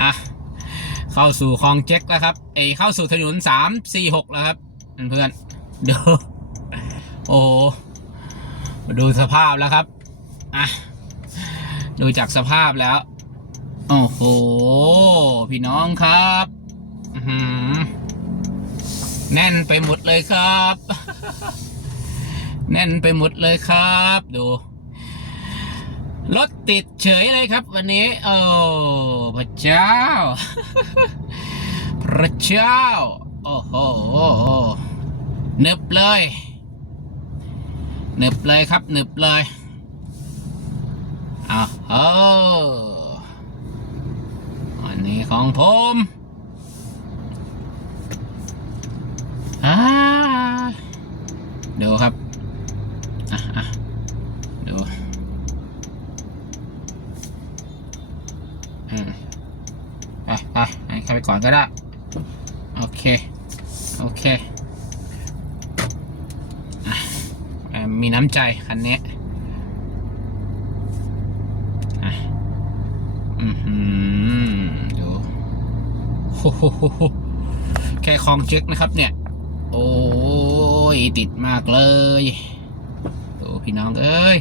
อะเข้าสู่คลองเจ็กแล้วครับ เอเข้าสู่ถนนสามสี่หกแล้วครับเพื่อนเดี๋ยวโอ้ดูสภาพแล้วครับอะดูจากสภาพแล้ว โอ้โห พี่น้องครับแน่นไปหมดเลยครับ แน่นไปหมดเลยครับ ดู รถติดเฉยเลยครับ วันนี้ โอ้พระเจ้า พระเจ้า โอ้โหหนึบเลยหนึบเลยครับหนึบเลยอ้าวโอ้อันนี้ของผมอ่าดูครับ อะอะดู อืมไปไปให้เข้าไปก่อนก็ได้ โอเค โอเคมีน้ำใจคันนี้อะอือดูโอ้โหแค่คลองเช็คนะครับเนี่ย โอ้ย ติดมากเลยดูพี่น้องเอ้ย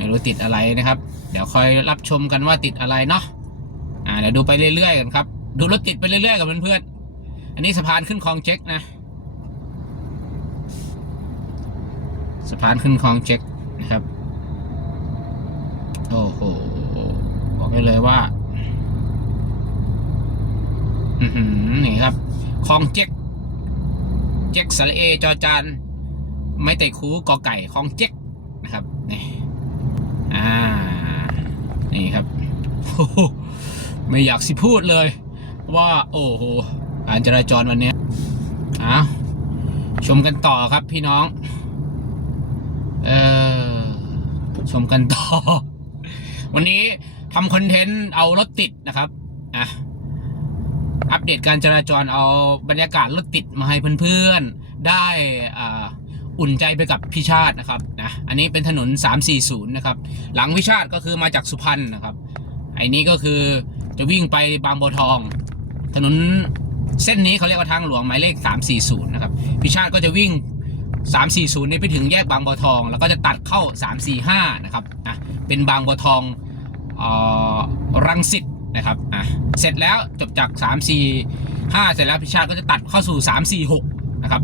ไม่รู้ติดอะไรนะครับ เดี๋ยวคอยรับชมกันว่าติดอะไรเนาะอ่าเดี๋ยวดูไปเรื่อยๆกันครับ ดูรถติดไปเรื่อยๆกับเพื่อนๆอันนี้สะพานขึ้นคลองเจ็กนะสะพานขึ้นคลองเจ็กนะครับโอ้โหบอกได้เลยว่า อือหือนี่ครับคลองเจ็กเจ็กสระเอจอจานไม่ไต่คูกอไก่คลองเจ็กนะครับนี่ อ่า นี่ครับ โหไม่อยากสิพูดเลย ว่า โอ้โหการจราจรวันนี้อ้าวชมกันต่อครับพี่น้อง เออชมกันต่อ วันนี้ทำคอนเทนต์เอารถติดนะครับอะอัปเดตการจราจรเอาบรรยากาศรถติดมาให้เพื่อนๆ ได้อ่าอุ่นใจไปกับพี่ชาตินะครับนะอันนี้เป็นถนน 340 นะครับ หลังวิชาติก็คือมาจากสุพรรณนะครับ อ้นี้ก็คือจะวิ่งไปบางบัวทอง ถนนเส้นนี้เขาเรียกว่าทางหลวงหมายเลข 340 นะครับพิชาติก็จะวิ่ง 340นี่ไปถึงแยกบางบัวทอง แล้วก็จะตัดเข้า 345 นะครับอะเป็นบางบัวทองออรังสิตนะครับอะเสร็จแล้วจบจาก 345 เสร็จแล้วพิชาติก็จะตัดเข้าสู่ 346 นะครับ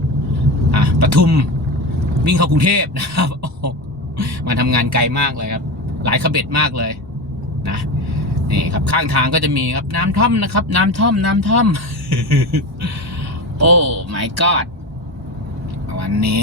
อะปทุมวิ่งเข้ากรุงเทพนะครับโอ้โหมาทำงานไกลมากเลยครับ หลายขบเบ็ดมากเลยนะ นี่ครับข้างทางก็จะมีครับน้ำท่อมนะครับ น้ำท่อม น้ำท่อม โอ้ my god วันนี้